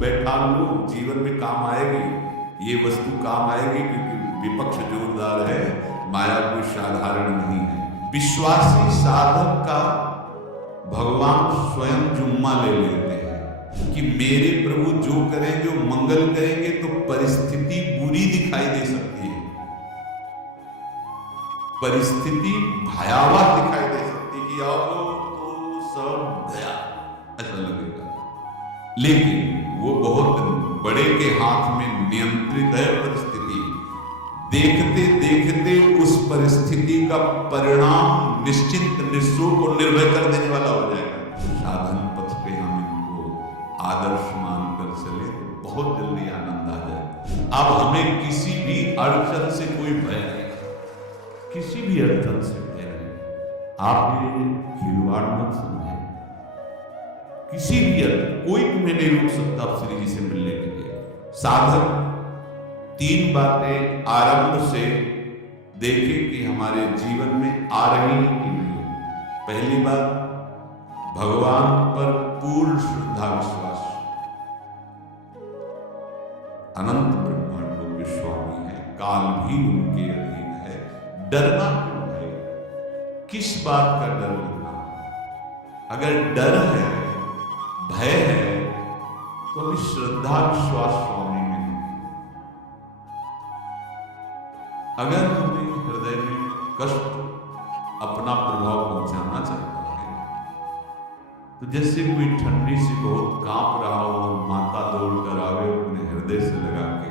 बैठा लो, जीवन में काम आएगी, ये वस्तु काम आएगी, क्योंकि विपक्ष जोरदार है, माया कोई साधारण नहीं है। विश्वासी साधक का भगवान स्वयं जुम्मा ले लेते हैं कि मेरे प्रभु जो करें, जो मंगल करेंगे, तो परिस्थिति बुरी दिखाई दे सकती है, परिस्थिति भयावह दिखाई दे सकती है कि आओ तो सब गया ऐसा लगेगा, लेकिन वो बहुत बड़े के हाथ में नियंत्रित है परिस्थिति। देखते देखते उस परिस्थिति का परिणाम निश्चिंत, निःशुल्क और निर्भय कर देने वाला हो जाएगा। साधन पथ पे हम इनको आदर्श मानकर चले तो बहुत जल्दी आनंद आ जाए। अब हमें किसी भी अड़चन से कोई भय नहीं, किसी भी अड़चन से भय नहीं। आप ये खिलवाड़ मत समझे, किसी भी कोई तुम्हें नहीं रोक सकता श्री जी से मिलने के लिए। साधक तीन बातें आरंभ से देखे कि हमारे जीवन में आ रही हैं कि नहीं। पहली बात, भगवान पर पूर्ण श्रद्धा विश्वास। अनंत ब्रह्मांडों के स्वामी है, काल भी उनके अधीन है, डरना क्यों है? किस बात का डर लगना? अगर डर है, भय है, तो अभी श्रद्धा विश्वास स्वामी में नहीं। अगर हमें हृदय में कष्ट, अपना प्रभाव पहुंचाना चाहता है, तो जैसे कोई ठंडी से बहुत कांप रहा हो, माता दौड़ कर आवे, अपने हृदय से लगा के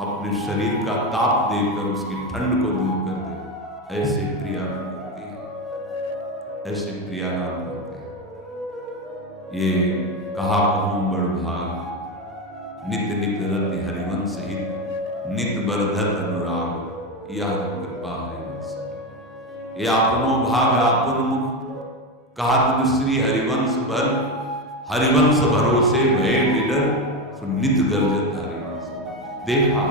अपने शरीर का ताप देकर उसकी ठंड को दूर कर दे, ऐसे क्रिया करती है, ऐसे क्रिया ना करते हैं। ये कहा कहूं बड़ भाग, नित नित रति हरिवंश हित, नित बरधत अनुराग, यह कृपा हरिवंश। ये आपनो भाग आपन मुख, कहा श्री हरिवंश भर, हरिवंश भरोसे भय निडर, नित गर्जत हरिवंश। देखा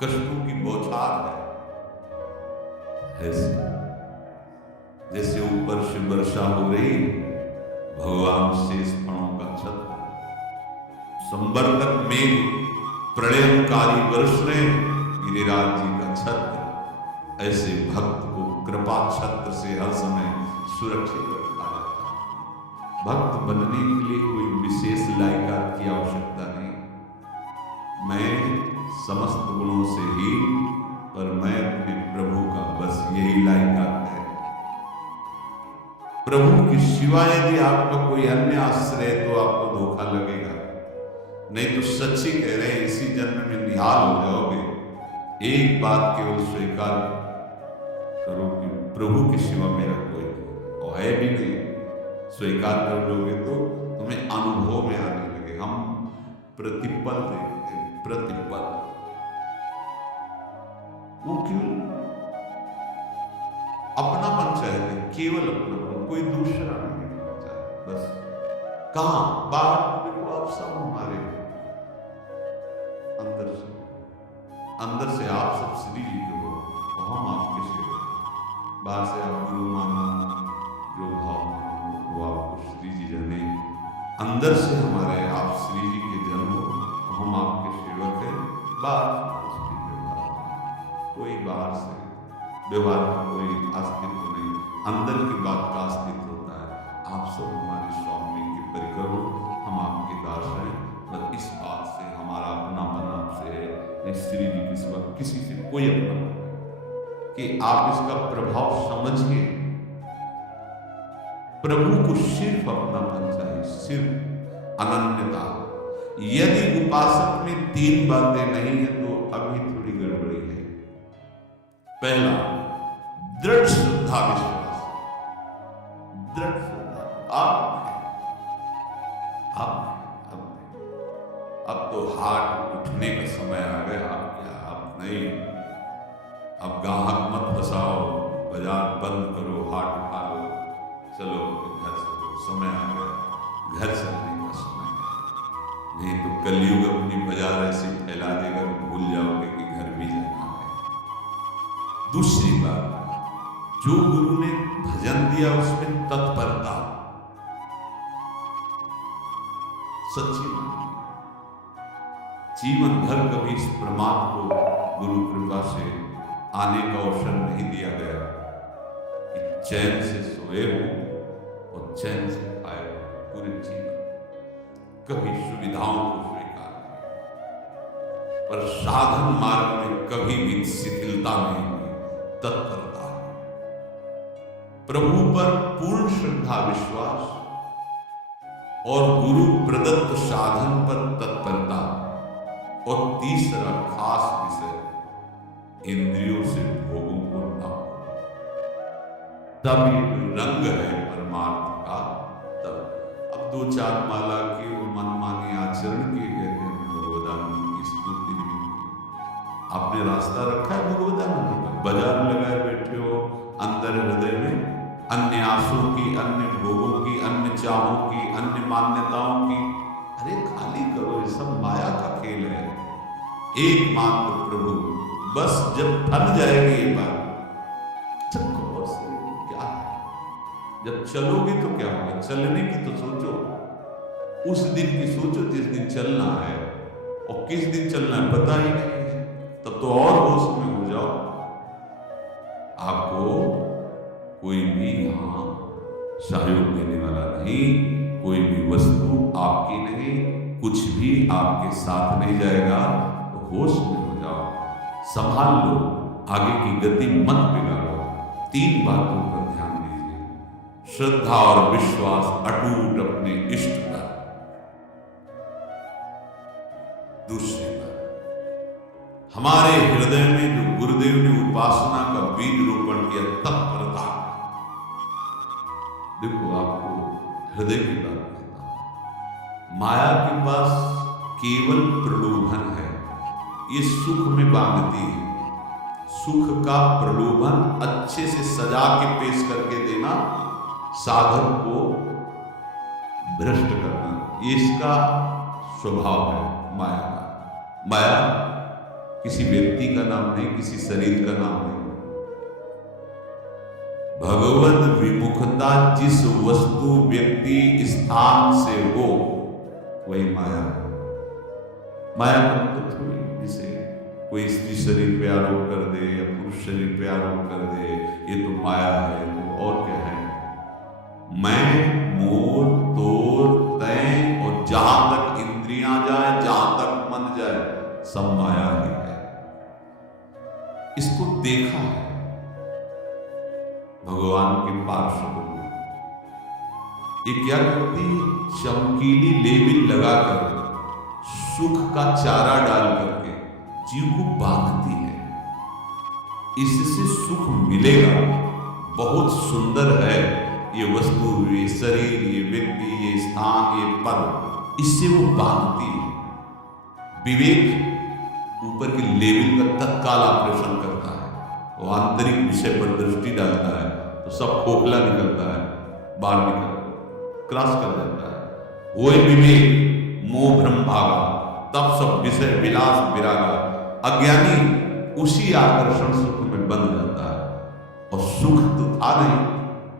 कष्टों की बौछार है, ऐसे जैसे ऊपर से वर्षा हो रही, भगवान शेष फणों का छत्र, संवर्तक मेघ प्रलयंकारी वर्ष रहे, गिरिराज जी का छत्र, ऐसे भक्त को कृपा छत्र से हर समय सुरक्षित रखा जाता है। भक्त बनने के लिए कोई विशेष लायकात की आवश्यकता नहीं। मैं समस्त गुणों से हीन, पर मैं अपने प्रभु का बस यही लायकात है। प्रभु के सिवा यदि आपका कोई अन्य आश्रय है तो आपको धोखा लगेगा, नहीं तो सच्ची कह रहे हैं, इसी जन्म में निहाल हो जाओगे। एक बात केवल स्वीकार करो कि प्रभु के सिवा मेरा कोई और है भी नहीं। स्वीकार कर लोगे तो तुम्हें अनुभव में आने लगे। हम प्रतिपल देखते हैं, प्रतिपल। वो क्यों? अपनापन चाहते, केवल अपनापन, कोई दूसरा नहीं चाहते। बस कहां बाहर देखो, आप सब हमारे अंदर से आप सब श्री जी के हो, तो हम आपके सेवक। बाहर से आप गुरु मानो, जो भाव मानो वो आपको श्री जी जाने। अंदर से हमारे आप श्री जी के जन हो, तो हम आपके सेवक हैं। बाहर कोई बाहर से व्यवहार का कोई अस्तित्व नहीं, अंदर की बात का अस्तित्व होता है। आप सब हमारे स्वामी के परिकर हो, हम आपके दास हैं। बस इस बात से हमारा अपनापन आपसे है, श्री जी के सिवा किसी से कोई अपनापन नहीं, कि आप इसका प्रभाव समझिए। प्रभु को सिर्फ अपनापन चाहिए, सिर्फ अनन्यता। यदि उपासक में तीन बातें नहीं है तो अभी थोड़ी गड़बड़ी है। पहला, दृढ़ श्रद्धा विश्वास। दृढ़ श्रद्धा। अब तो हाथ उठने का समय आ गया। अब नहीं, अब गाहक मत फंसाओ, बाजार बंद करो, हाथ उठा लो, चलो घर चलो, समय आ गया, घर चलने का समय है। नहीं तो कलयुग अपनी बाजार ऐसे फैला देगा कि भूल जाओगे कि घर भी जाना है। दूसरी बात, जो गुरु ने भजन दिया उसमें तत्परता। सच्ची मानिए। जीवन भर कभी इस प्रमाद को गुरु कृपा से आने का अवसर नहीं दिया गया कि चैन से सोए हो और चैन से खाए हो पूरे जीवन। कभी सुविधाओं को स्वीकार किया, पर साधन मार्ग में कभी भी शिथिलता नहीं हुई, तत्परता है। प्रभु पर पूर्ण श्रद्धा विश्वास और गुरु प्रदत्त साधन पर तत्परता, और तीसरा खास विषय इंद्रियों से भोगों को न हो। तब ये जो रंग है परमार्थ का, तब अब 2-4 माला के मनमानी आचरण किए गए थे भगवदानंद की स्तुति निमित्त। आपने रास्ता रखा है भगवदानंद का, बाजार लगाए बैठे हो अंदर हृदय में अन्य आशों की, अन्य भोगों की, अन्य चाहों की, अन्य मान्यताओं की। अरे खाली करो, ये सब माया का खेल है। एकमात्र प्रभु, बस जब थक जाएगी ये बात, चक्कर से क्या है, जब चलोगे तो क्या होगा, चलने की तो सोचो, उस दिन की सोचो जिस दिन चलना है, और किस दिन चलना है पता ही नहीं है, तब तो और होश में हो जाओ। आपको कोई भी यहां सहयोग देने वाला नहीं, कोई भी वस्तु आपकी नहीं, कुछ भी आपके साथ नहीं जाएगा। तो होश में हो जाओ, संभाल लो, आगे की गति मत बिगाड़ो। 3 बातों पर ध्यान दीजिए। श्रद्धा और विश्वास अटूट अपने इष्ट पर। दूसरी बात, हमारे हृदय में जो गुरुदेव ने उपासना का बीज रोपण किया, तत्परता। देखो आपको हृदय की बात कहता हूं, माया के पास केवल प्रलोभन है, ये सुख में बांधती है। सुख का प्रलोभन अच्छे से सजा के पेश करके देना, साधक को भ्रष्ट करना, ये इसका स्वभाव है माया का। माया किसी व्यक्ति का नाम नहीं, किसी शरीर का नाम नहीं। भगवत विमुखता जिस वस्तु व्यक्ति स्थान से हो वही माया है। माया का मतलब थोड़ी जिसे कोई स्त्री शरीर पे आरोप कर दे या पुरुष शरीर पे आरोप कर दे, ये तो माया है, तो और क्या है। मैं, मोर, तोर, तय और जहां तक इंद्रियां जाए, जहां तक मन जाए, सब माया ही है। इसको देखा है भगवान के पार्षदों में। ये क्या करती है, चमकीली लेबिल लगाकर, सुख का चारा डाल करके जीव को बांधती है। इससे सुख मिलेगा, बहुत सुंदर है ये वस्तु, ये शरीर, ये व्यक्ति, ये स्थान, ये पद, इससे वो बांधती है। विवेक ऊपर की लेबिल का तत्काल ऑपरेशन करता है, वो आंतरिक विषय पर दृष्टि डालता है तो सब खोखला निकलता है, बाहर निकल क्रॉस कर जाता है। वो विवेक मोह भ्रम भागा, तब सब विषय विलास विरागा। अज्ञानी उसी आकर्षण सुख में बंध जाता है, और सुख तो था नहीं,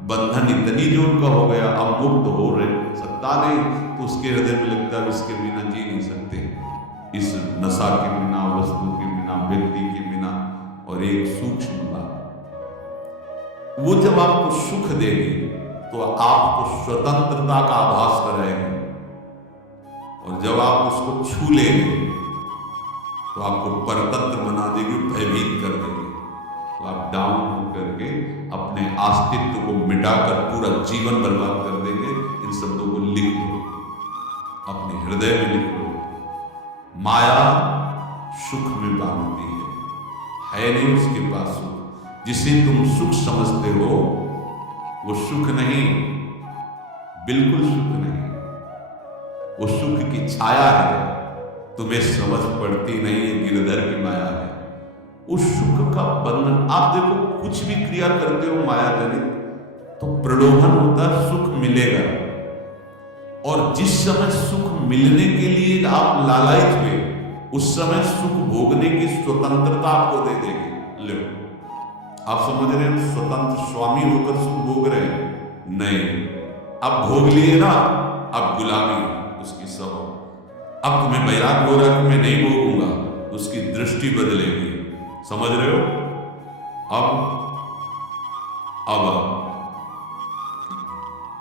बंधन इतनी जोर का हो गया, अब मुक्त हो रहे सकता नहीं, तो उसके हृदय में लगता है इसके बिना जी नहीं सकते, इस नशा के बिना, वस्तु के बिना, व्यक्ति के बिना। और एक सूक्ष्म बात, वो जब आपको सुख देगी तो आपको स्वतंत्रता का आभास कराएगी, और जब आप उसको छू लेंगे तो आपको परतंत्र बना देगी, भयभीत कर देगी। तो आप डाउन होकर के अपने अस्तित्व को मिटाकर पूरा जीवन बर्बाद कर देंगे। इन शब्दों को लिख दो, अपने हृदय में लिख दो। माया सुख में बांधती है नहीं उसके पास सुख। जिसे तुम सुख समझते हो वो सुख नहीं, बिल्कुल सुख नहीं, वो सुख की छाया है, तुम्हें समझ पड़ती नहीं, ये गिरधर की माया है। उस सुख का बंधन, आप देखो कुछ भी क्रिया करते हो माया जनित, तो प्रलोभन होता है सुख मिलेगा, और जिस समय सुख मिलने के लिए आप लालायित हुए, उस समय सुख भोगने की स्वतंत्रता आपको दे देगी। लो, आप समझ रहे हैं, स्वतंत्र स्वामी होकर सुख भोग रहे हैं? नहीं, अब भोग लिए ना, अब गुलामी उसकी सब अब तुम्हें वैराग्य हो रहा कि मैं नहीं भोगूंगा, उसकी दृष्टि बदलेगी। समझ रहे हो? अब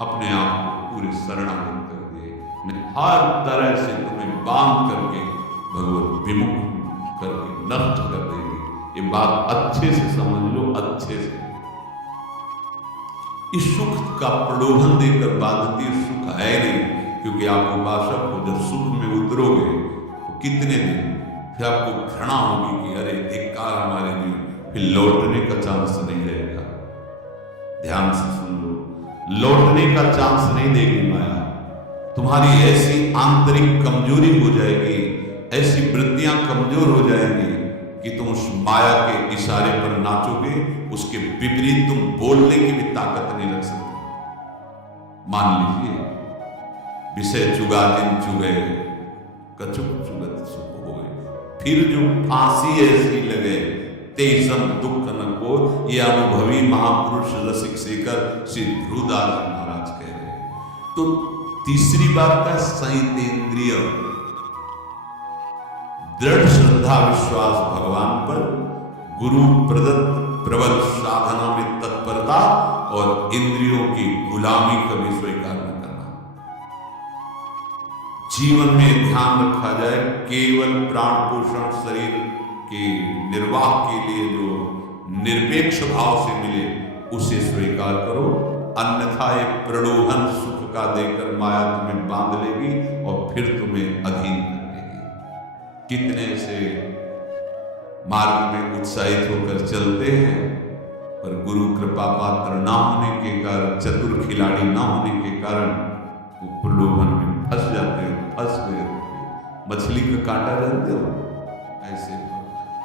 अपने आप को पूरे शरणागत कर दिए। मैं हर तरह से तुम्हें बांध करके भगवत विमुख करके नष्ट कर देगी। ये बात अच्छे से समझ लो, अच्छे से। इस सुख का प्रलोभन देकर बांधती सुख है नहीं, क्योंकि आप उपासक को जब सुख में उतरोगे तो कितने दिन फिर आपको घृणा होगी कि अरे धिक्कार हमारे जीवन, फिर लौटने का चांस नहीं रहेगा। ध्यान से सुन लो, लौटने का चांस नहीं देगी माया। तुम्हारी ऐसी आंतरिक कमजोरी हो जाएगी, ऐसी वृत्तियां कमजोर हो जाएंगी कि तुम उस माया के इशारे पर नाचोगे, उसके विपरीत तुम बोलने की भी ताकत नहीं रख सकते। मान लीजिए विषय चुगा दिन चुगे, कछुक चुगत सुख होए, फिर जो फांसी ऐसी लगे तेसम दुख न को, ये अनुभवी महापुरुष रसिक शेखर श्री ध्रुवदास महाराज कह रहे। तो तीसरी बात का संयतेंद्रिय दृढ़ श्रद्धा विश्वास भगवान पर, गुरु प्रदत्त प्रबल साधना में तत्परता और इंद्रियों की गुलामी कभी स्वीकार न करना। जीवन में ध्यान रखा जाए केवल प्राण पोषण शरीर के निर्वाह के लिए जो निरपेक्ष भाव से मिले उसे स्वीकार करो, अन्यथा ये प्रलोभन सुख का देकर माया तुम्हें बांध लेगी और फिर तुम्हें अधीन कर देगी। कितने से मार्ग में उत्साहित होकर चलते हैं, पर गुरु कृपा पात्र ना होने के कारण, चतुर खिलाड़ी ना होने के कारण वो प्रलोभन में फंस जाते हो, फंस गए। मछली का कांटा जानते हो, ऐसे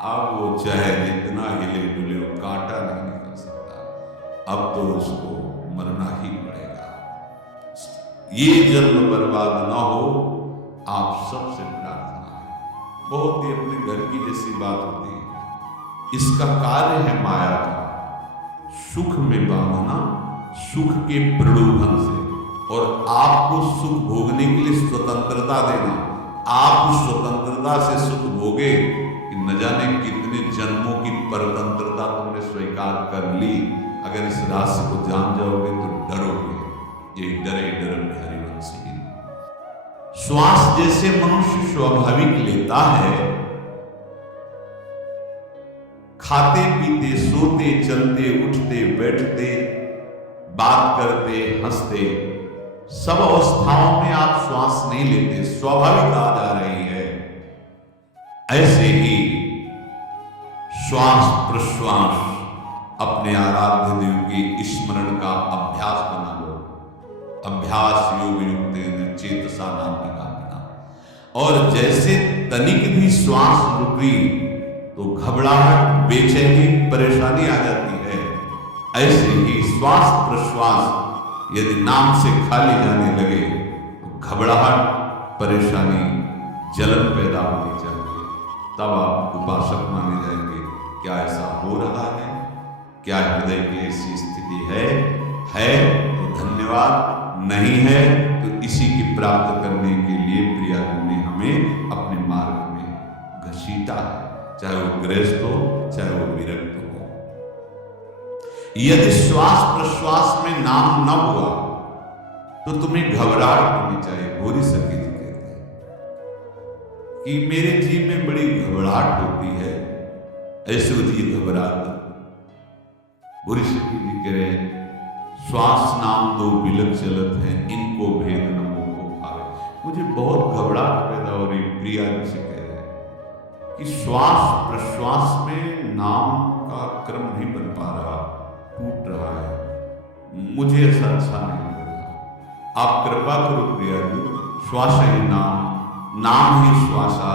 अब वो चाहे जितना हिले डुले वो कांटा नहीं निकल सकता। अब तो उसको मरना ही पड़ेगा। ये जन्म बर्बाद ना हो, आप सबसे प्रार्थना है। बहुत ही अपने घर की जैसी बात होती है। इसका कार्य है माया का सुख में बांधना, सुख के प्रलोभन से, और आपको सुख भोगने के लिए स्वतंत्रता देना। आप उस स्वतंत्रता से सुख भोगे कि न जाने कितने जन्मों की परतंत्रता तुमने स्वीकार कर ली। अगर इस रहस्य को जान जाओगे तो डरोगे। ये डरे डर में हरिवंशी। श्वास जैसे मनुष्य स्वाभाविक लेता है, खाते पीते सोते चलते उठते बैठते बात करते हंसते, सब अवस्थाओं में आप श्वास नहीं लेते, स्वाभाविक आ जा रही है। ऐसे ही श्वास प्रश्वास अपने आराध्य देव के स्मरण का अभ्यास बना लो। अभ्यास योग युक्त चेतसा नाम निकालना। और जैसे तनिक भी श्वास रुकी तो घबराहट, बेचैनी, परेशानी आ जाती है, ऐसे ही श्वास प्रश्वास यदि नाम से खाली जाने लगे तो घबराहट, परेशानी, जलन पैदा होनी चाहिए। तब आप उपासक माने जाएंगे। क्या ऐसा हो रहा है? क्या हृदय की ऐसी स्थिति है तो धन्यवाद, नहीं है तो इसी की प्राप्त करने के लिए प्रियाजन ने हमें अपने मार्ग में घसीटा है, चाहे वो गृहस्थ हो चाहे वो विरक्त हो। यदि श्वास प्रश्वास में नाम न हुआ तो तुम्हें घबराहट होनी चाहिए। भोरी सखी जी कहते हैं कि मेरे जीव में बड़ी घबराहट होती है, ऐसे जी घबराहट। भोरी सखी जी कह रहे हैं श्वास नाम दो बिलक चलत है, इनको भेद न मोको पावे। मुझे बहुत घबराहट पैदा हो रही। प्रिया जी से कह रहे हैं कि श्वास प्रश्वास में नाम का क्रम नहीं बन पा रहा, टूट रहा है, मुझे ऐसा अच्छा नहीं लग रहा। आप कृपा करो प्रिया जी, श्वास ही नाम, नाम ही श्वासा,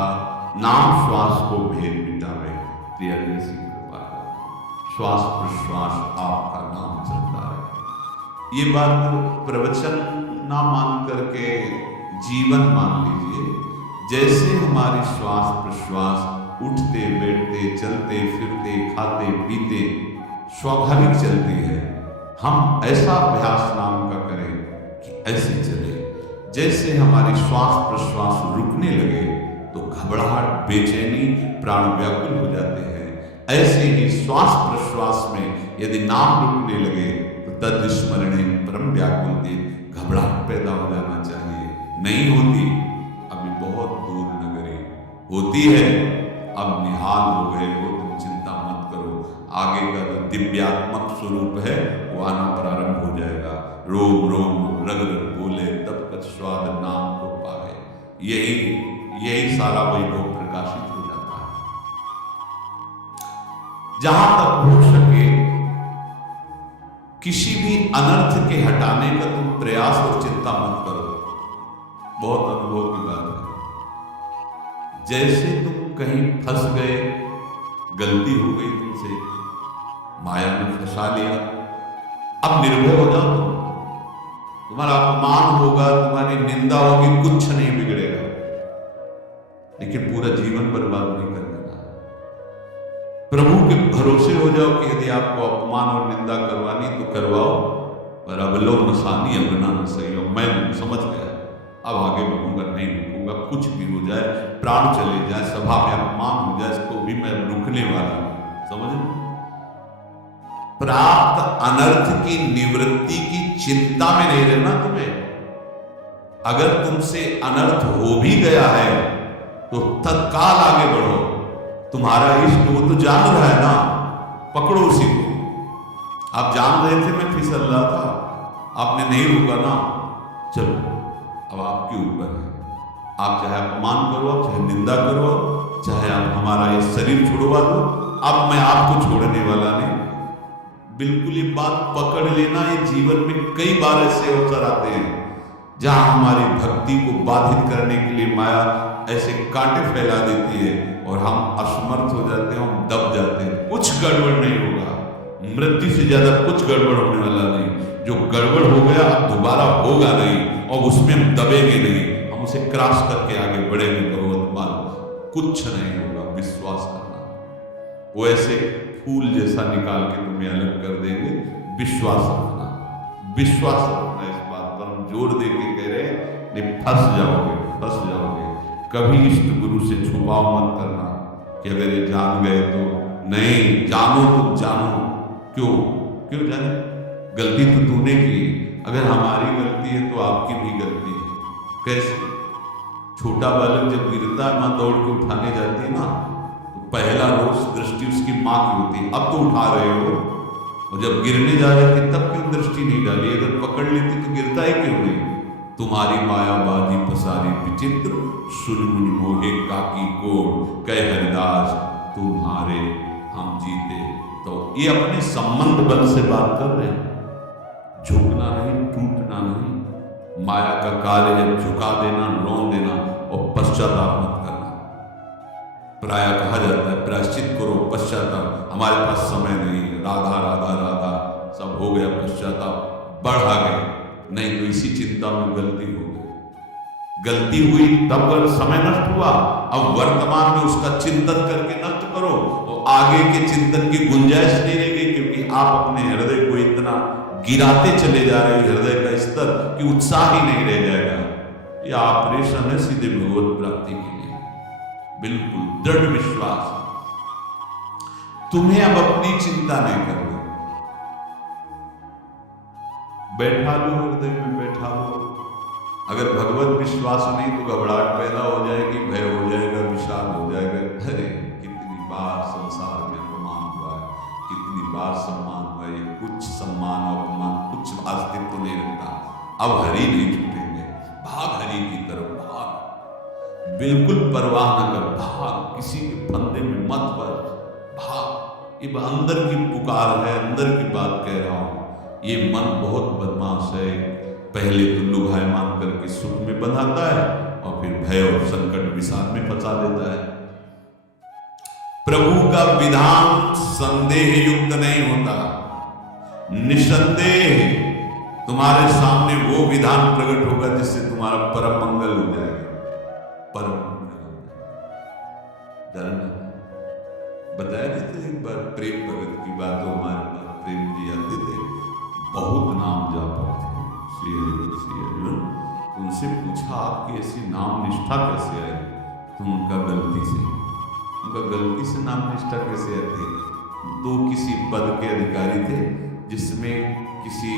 नाम श्वास को भेद मिटावे। प्रिया जी से कृपा करो, श्वास प्रश्वास आपका नाम चलता है। ये बात प्रवचन ना मान करके जीवन मान लीजिए। जैसे हमारी श्वास प्रश्वास उठते बैठते चलते फिरते खाते पीते स्वाभाविक चलती है, हम ऐसा अभ्यास नाम का करें कि ऐसे चले जैसे हमारी श्वास प्रश्वास रुक रुकने लगे तो घबराहट, बेचैनी, प्राण व्याकुल हो जाते हैं। ऐसे ही श्वास प्रश्वास में यदि नाम रुकने लगे तो तद स्मरणे परम व्याकुल दे, घबराहट पैदा हो जाना चाहिए। नहीं होती, अभी बहुत दूर नगरी होती है, अब निहाल हो गए हो, तुम चिंता मत करो, आगे का जो दिव्यात्मक स्वरूप है वो आना प्रारंभ हो जाएगा। रोम रोम रग रग बोले तब कछ स्वाद नाम को पाए, यही सारा वैभव प्रकाशित हो जाता है। जहां तक हो सके किसी भी अनर्थ के हटाने का तुम प्रयास और चिंता मत करो। बहुत अनुभव की बात है। जैसे तुम कहीं फंस गए, गलती हो गई तुमसे, माया ने फंसा लिया, अब निर्भय हो जाओ। तुम्हारा अपमान होगा, तुम्हारी निंदा होगी, कुछ नहीं बिगड़ेगा, लेकिन पूरा जीवन बर्बाद नहीं कर देना। प्रभु के भरोसे हो जाओ कि यदि आपको अपमान और निंदा करवानी तो करवाओ, पर अब लो नसानी अपना न सही हो, मैं समझ गया, अब आगे बढ़ूंगा, नहीं रुकूंगा, कुछ भी हो जाए, प्राण चले जाए, सभा में अपमान हो जाए, इसको भी मैं रुकने वाला हूं। समझ, प्राप्त अनर्थ की निवृत्ति की चिंता में नहीं रहना तुम्हें। अगर तुमसे अनर्थ हो भी गया है तो तत्काल आगे बढ़ो। तुम्हारा इष्ट वो तो जान रहा है ना, पकड़ो उसी को। आप जान रहे थे मैं फिसल रहा था, आपने नहीं रुका ना, चलो अब आपके ऊपर है। आप चाहे अपमान करो, चाहे निंदा करो, चाहे आप हमारा ये शरीर छुड़वा दो, अब मैं आपको छोड़ने वाला नहीं। बिल्कुल ये बात पकड़ लेना। ये जीवन में कई बार ऐसे अवसर आते हैं जहां हमारी भक्ति को बाधित करने के लिए माया ऐसे कांटे फैला देती है और हम असमर्थ हो जाते हैं, हम दब जाते हैं। कुछ गड़बड़ नहीं होगा, मृत्यु से ज्यादा कुछ गड़बड़ होने वाला नहीं। जो गड़बड़ हो गया अब दोबारा होगा नहीं, और उसमें हम दबेंगे नहीं, हम उसे क्रॉस करके आगे बढ़ेंगे। भगवत मान, कुछ नहीं होगा, विश्वास करना। वो ऐसे फूल जैसा निकाल के तुम्हें अलग कर देंगे। विश्वास रखना, विश्वास रखना। इस बात पर हम जोर दे के कह रहे हैं, नहीं फंस जाओगे, फंस जाओगे। कभी इष्ट गुरु से छुपाव मत करना कि अगर ये जान गए तो। नहीं, जानो तो जानो। क्यों क्यों जाने? गलती तो तूने की, अगर हमारी गलती है तो आपकी भी गलती है। कैसे? छोटा बालक जब गिरता है, मां दौड़ के उठाने जाती है ना, पहला रोज दृष्टि उसकी मां की होती है, अब तो उठा रहे हो, और जब गिरने जा रहे थे तब क्यों दृष्टि नहीं डाली? अगर पकड़ लेती तो गिरता ही क्यों नहीं? तुम्हारी मायाबाजी पसारी विचित्र, सुन मुनि मोहे काकी कोड़, कह हरिदास तुम्हारे हम जीते। तो ये अपने संबंध बल से बात कर रहे हैं, झुकना नहीं, टूटना नहीं। माया का कार्य है झुका देना, लौट देना और पश्चाताप मत करना। प्राय कहा जाता है प्रायश्चित करो, पश्चाताप। हमारे पास समय नहीं, राधा राधा राधा सब हो गया, पश्चाताप बढ़ा गए। नहीं तो इसी चिंता में गलती हो गई, गलती हुई तब समय नष्ट हुआ। अब वर्तमान में उसका चिंतन करके नष्ट करो, और आगे के चिंतन की गुंजाइश नहीं रहेगी, क्योंकि आप अपने हृदय को इतना गिराते चले जा रहे हो, हृदय का स्तर, कि उत्साह ही नहीं रह जाएगा। यह ऑपरेशन है सीधे भगवत प्राप्ति के लिए। बिल्कुल दृढ़ विश्वास, तुम्हें अब अपनी चिंता नहीं करनी। बैठा लो, हृदय में बैठा लो। अगर भगवत विश्वास नहीं तो घबराहट पैदा हो जाएगी, भय हो जाएगा, विषाद हो जाएगा। अरे कितनी बार संसार में अपमान हुआ है, कितनी बार सम्मान हुआ है, कुछ सम्मान और अपमान कुछ अस्तित्व नहीं रखता। अब हरि नहीं छूटेंगे, भाग हरि की तरफ, भाग, बिल्कुल परवाह न कर, भाग, किसी के फंदे में मत पड़, भाग। ये अंदर की पुकार है, अंदर की बात कह रहा हूं। ये मन बहुत बदमाश है, पहले तो लुभायमान करके सुख में बंधाता है और फिर भय और संकट विषाद में फंसा देता है। प्रभु का विधान संदेह युक्त नहीं होता, निसंदेह तुम्हारे सामने वो विधान प्रकट होगा जिससे तुम्हारा परम मंगल हो जाएगा, परम मंगल हो जाएगा। डरना बताया देते एक बार प्रेम भगत की बात, तो हमारे पास प्रेम जी आते थे, बहुत नाम जाप थे, श्री हरि तो उनसे पूछा आपकी ऐसी नाम निष्ठा कैसे आई? तो उनका गलती से नाम निष्ठा कैसे आती? तो किसी पद के अधिकारी थे जिसमें किसी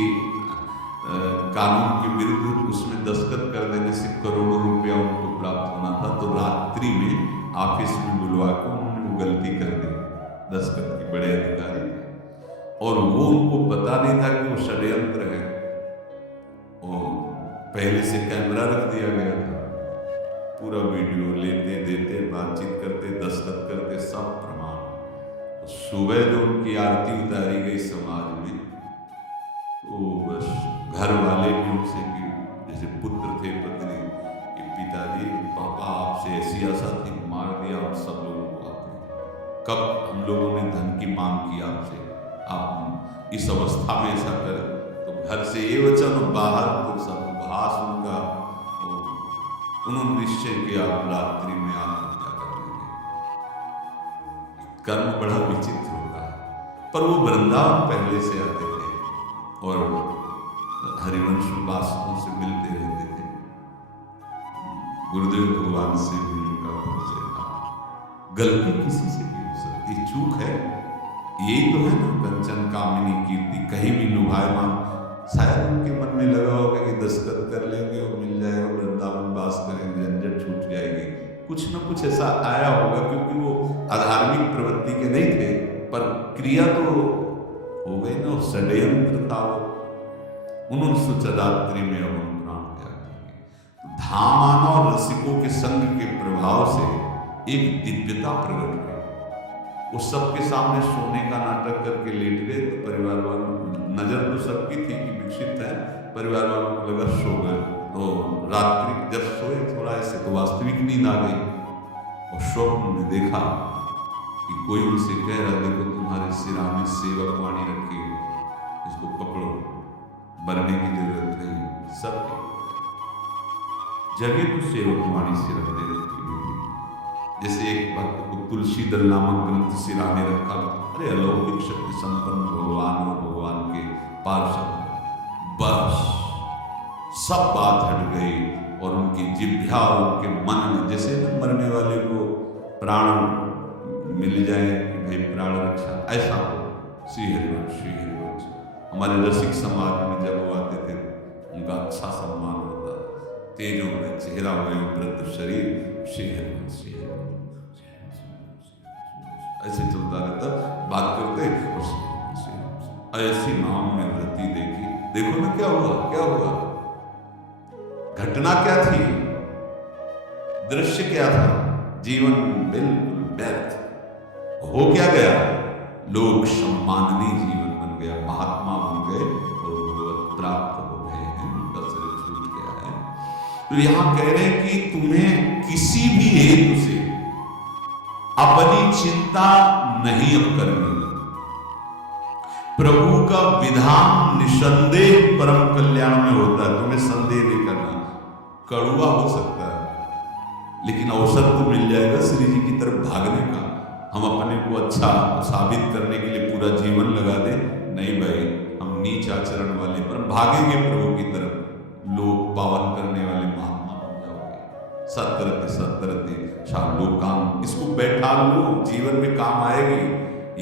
कानून के विरुद्ध उसमें दस्तखत कर देने से करोड़ों रुपया उनको प्राप्त होना था। तो रात्रि में ऑफिस में बुलवा कर उन्होंने वो गलती कर दी। दस्तखत के बड़े अधिकारी थे और वो उनको पता नहीं था कि वो षड्यंत्र है। और पहले से कैमरा रख दिया गया था, पूरा वीडियो लेते देते बातचीत करते दस्तखत करते सब प्रमाण। तो सुबह जो उनकी आरती उतारी गई समाज में, तो बस घर वाले भी उनसे कि जैसे पुत्र थे पत्नी कि पिताजी पापा आपसे ऐसी आशा थी, मार दिया आप सब लोगों को आपने। कब हम लोगों ने धन की मांग की आपसे, आप इस अवस्था में ऐसा करें? तो घर से ये वचन और बाहर तो सब भाष उनका। उन्होंने निश्चय किया रात्रि में आत्महत्या कर लेंगे। कर्म बड़ा विचित्र होता है, पर वो वृंदावन पहले से आते थे और हरिवंश उपासकों से मिलते रहते थे। गुरुदेव भगवान से भी उनका परिचय था। गलती किसी से भी हो सकती, चूक है, यही तो है ना। कंचन कामिनी कीर्ति कहीं भी लुभायमान। शायद उनके मन में लगा होगा कि दस्तखत कर लेंगे और मिल जाएगा, वृंदावन वास करेंगे, झंझट छूट जाएगी। कुछ न कुछ ऐसा आया होगा, क्योंकि वो अधार्मिक प्रवृत्ति के नहीं थे, पर क्रिया तो हो गई ना, षड्यंत्र था वो। उन्होंने सोचा रात्रि में अब हम प्राण त्याग देंगे। धाम आना और रसिकों के संग के प्रभाव से एक दिव्यता प्रकट हुई। वो सबके सामने सोने का नाटक करके लेट गए। तो परिवार वालों, नजर तो सबकी थी कि विकसित है, परिवार वालों को लगा सो गए। तो रात्रि जब सोए थोड़ा ऐसे तो वास्तविक नींद आ गई और स्वप्न में देखा कि कोई उनसे कह रहा, देखो तुम्हारे सिरा में सेवक वाणी रखी है, इसको पकड़ो, मरने की जरूरत नहीं, सब जगह तो सेवक वाणी से रख दे रखी। जैसे एक भक्त को तुलसी दल नामक ग्रंथ सिरा में रखा। अरे अलौकिक शक्ति संपन्न भगवान और भगवान के पार्षद, बस सब बात हट गई और उनकी जिह्वा और उनके मन में, जैसे न मरने वाले को प्राण मिल जाए कि भाई प्राण रक्षा, ऐसा हो। श्री हरिवंश हमारे रसिक समाज में जब वो आते थे उनका अच्छा सम्मान होता, तेजो में चेहरा हुए वृद्ध शरीर, श्री हरिवंश ऐसे चलता रहता, बात करते और ऐसी नाम में रति देखी। देखो ना क्या हुआ, घटना क्या थी, दृश्य क्या था, जीवन बिल्कुल व्यर्थ हो क्या गया, लोक सम्माननीय जीवन बन गया, महात्मा बन गए और भगवत प्राप्त हो गए हैं, उनका शरीर छूट गया है। तो यहां कह रहे हैं कि तुम्हें किसी भी हेतु से अपनी चिंता नहीं अब करनी। प्रभु का विधान निसंदेह परम कल्याण में होता है, तुम्हें संदेह नहीं करना। कड़वा हो सकता है लेकिन अवसर तो मिल जाएगा श्री जी की तरफ भागने का। हम अपने को अच्छा साबित करने के लिए पूरा जीवन लगा दे, नहीं भाई, हम नीच आचरण वाले पर भागेंगे प्रभु की तरफ। लोक पावन करने वाले महात्मा बन जाओगे। सत्तरते लोग काम, इसको बैठा लो, जीवन में काम आएगी,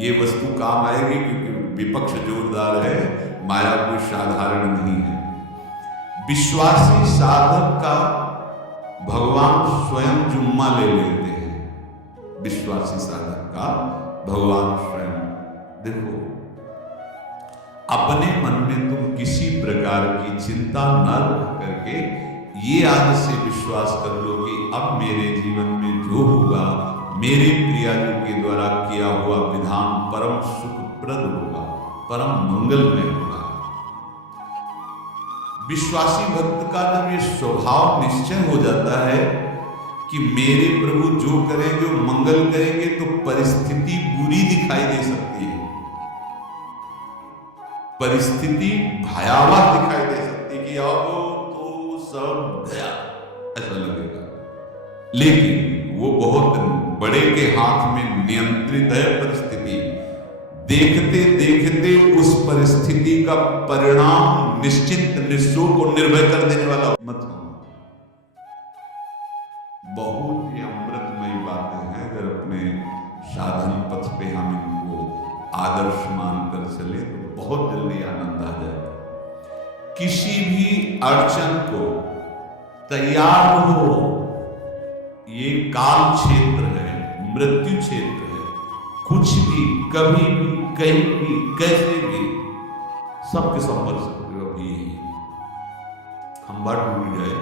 ये वस्तु काम आएगी, क्योंकि विपक्ष जोरदार है, माया कोई साधारण नहीं है। विश्वासी साधक का भगवान स्वयं जुम्मा ले लेते हैं। विश्वासी साधक का भगवान स्वयं, देखो अपने मन में तुम किसी प्रकार की चिंता न रख करके ये आज से विश्वास कर लो कि अब मेरे जीवन में जो होगा, मेरे प्रियजन के द्वारा किया हुआ विधान परम सुखप्रद होगा, परम मंगलमय होगा। विश्वासी भक्त का जब ये स्वभाव निश्चय हो जाता है कि मेरे प्रभु जो करेंगे वो मंगल करेंगे, तो परिस्थिति बुरी दिखाई दे सकती है, परिस्थिति भयावह दिखाई दे सकती है कि अब तो सब गया, ऐसा लगेगा। लेकिन वो बहुत बड़े के हाथ में नियंत्रित है परिस्थिति। देखते देखते उस परिस्थिति का परिणाम निश्चिंत, निःशोक और निर्भय कर देने वाला मत हो। बहुत ही अमृतमयी बातें हैं। अगर अपने साधन पथ पे हम इनको आदर्श मानकर चले तो बहुत जल्दी आनंद आ जाएगा। किसी भी अड़चन को तैयार हो, ये काल क्षेत्र है, मृत्यु क्षेत्र है। कुछ भी, कभी भी, कहीं भी, कैसे भी, सबके संपर्क सकते हो। अभी खंबा टूट जाए,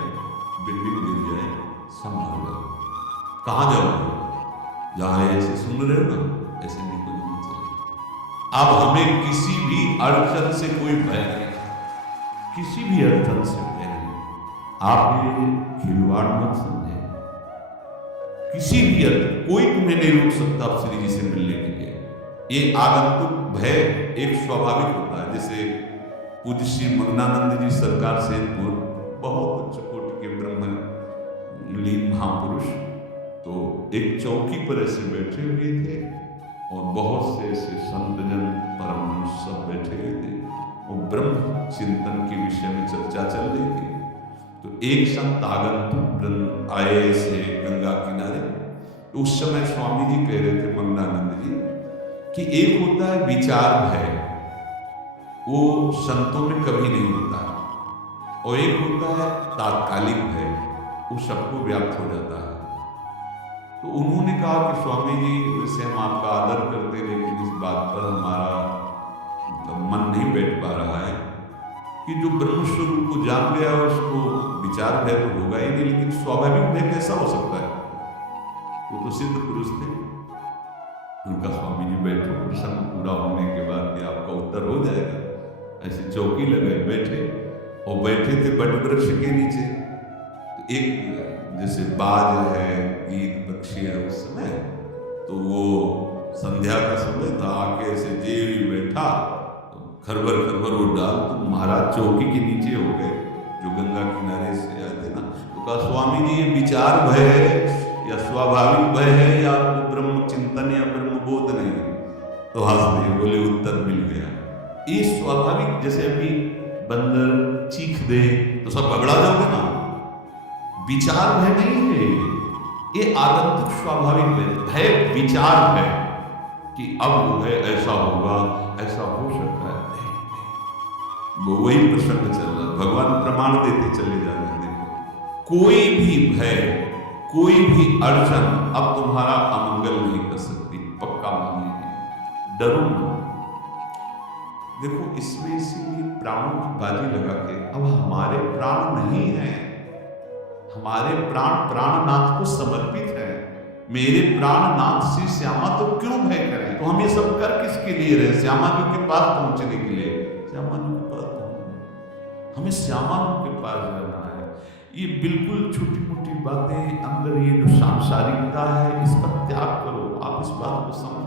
बिल्डिंग गिर जाए, संभल जाओ। कहां जाओगे? जहां ऐसे सुन रहे हो ना, ऐसे निकल चले। अब हमें किसी भी अड़चन से कोई भय नहीं, किसी भी अड़चन से भय नहीं। आप ये खिलवाड़ मत समझे। किसी भी अड़चन, कोई तुम्हें नहीं रोक सकता अब श्री जी से मिलने के लिए। ये आगंतुक भय एक स्वाभाविक होता है। जैसे पूज्य श्री मंगनानंद जी सरकार से बहुत उच्च कोटि के ब्रह्मलीन महापुरुष, तो एक चौकी पर ऐसे बैठे हुए थे और बहुत से ऐसे संतजन परमहंस सब बैठे हुए थे और ब्रह्म चिंतन के विषय में चर्चा चल रही थी। तो एक संत आगंतुक आए ऐसे गंगा किनारे। तो उस समय स्वामी जी कह रहे थे मंगनानंद जी कि एक होता है विचार भय, वो संतों में कभी नहीं होता है, और एक होता है तात्कालिक भय, वो सबको व्याप्त हो जाता है। तो उन्होंने कहा कि स्वामी जी, वैसे हम आपका आदर करते, लेकिन इस बात पर हमारा मतलब मन नहीं बैठ पा रहा है कि जो ब्रह्म स्वरूप को जान गया उसको विचार भय तो होगा ही नहीं, लेकिन स्वाभाविक भय कैसा हो सकता है? वो तो सिद्ध पुरुष थे। उनका स्वामी जी बैठो, प्रसंग पूरा होने के बाद कि आपका उत्तर हो जाएगा। ऐसी चौकी लगाए बैठे, और बैठे थे बट वृक्ष के नीचे। तो एक जैसे बाज है, गीत पक्षी है उस समय, तो वो संध्या का समय था, आके ऐसे जे भी बैठा खरबर खरबर वो डाल, तो महाराज चौकी के नीचे हो गए, जो गंगा किनारे से आते ना। तो कहा स्वामी जी, ये विचार भय है या स्वाभाविक भय है, या आपको ब्रह्म चिंतन या ब्रह्म बोध नहीं? तो हंस दिए, बोले उत्तर मिल गया। ये स्वाभाविक, जैसे अभी बंदर चीख दे तो सब घबरा जाओगे ना, विचार भय नहीं है, ये आगंतुक स्वाभाविक भय विचार है कि अब वो है ऐसा होगा, ऐसा हो सकता है। वो वही प्रसंग चल रहा है, भगवान प्रमाण देते चले जा रहे हैं। देखो, कोई भी भय, कोई भी अड़चन अब तुम्हारा अमंगल नहीं कर सकती, पक्का मानिए, डरो ना। देखो, इसमें इसीलिए प्राणों की बाजी लगा के, अब हमारे प्राण नहीं है, हमारे प्राण प्राणनाथ को समर्पित है। मेरे प्राणनाथ श्री श्यामा तो क्यों भय करें? तो हम ये सब कर किसके लिए रहे? श्यामा जी के पास पहुंचने के लिए। श्यामा जी के पास हमें श्यामा जी के पास जाना है। ये बिल्कुल छोटी मोटी बातें, अंदर ये जो सांसारिकता है, इसका त्याग करो। आप इस बात को समझो।